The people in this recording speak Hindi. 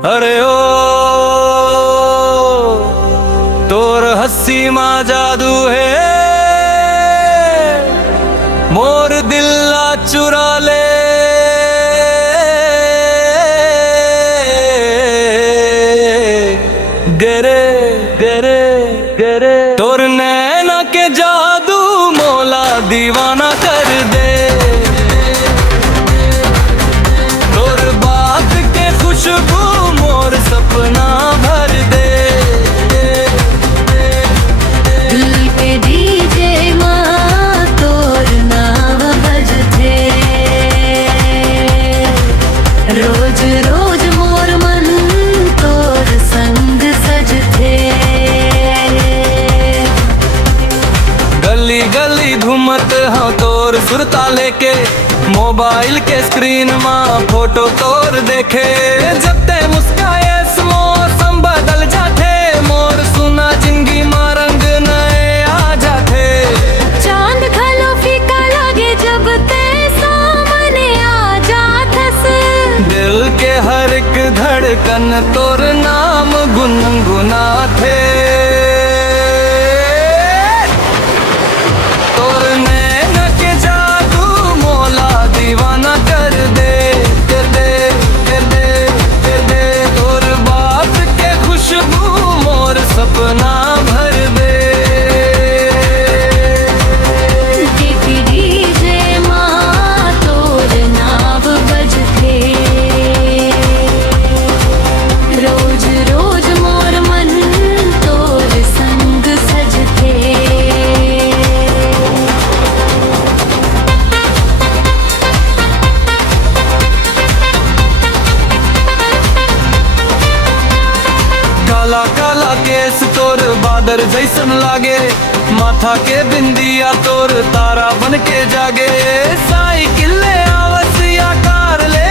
अरे ओ तोर हस्सी मा जादू है, मोर दिल्ला चुरा ले। गरे गरे गरे तोर नैना के जादू मोला दीवाना कर दे। तोर बात के खुशबू मोर सपना भर दे। दिल पे डीजे माँ तोर नाम बजथे, रोज रोज मोर मन तोर संग सजथे। गली गली घूमत हाँ तोर सुरता लेके, मोबाइल के स्क्रीन माँ फोटो तोर देखे। जब ते मुस्काए मौसम बदल जाते, मोर सुना जिंदगी माँ रंग नए आ जाते। चांद खलो फीका लागे जब ते सामने आ जाथस, दिल के हर एक धड़कन तोर नाम गुनगुना थे। तोर नैना के जादू मोला दीवाना कर दे, कर दे, कर दे, कर दे। तोर बात के खुशबू मोर सपना भर दे। डीजे माँ तोर नाम बजथे, रोज रोज मोर मन तोर संग सजथे। काला काला केस तोर बादर जैसन लागे, माथा के बिंदिया तोर तारा बन के जागे। साइकिल ले आवस या कार ले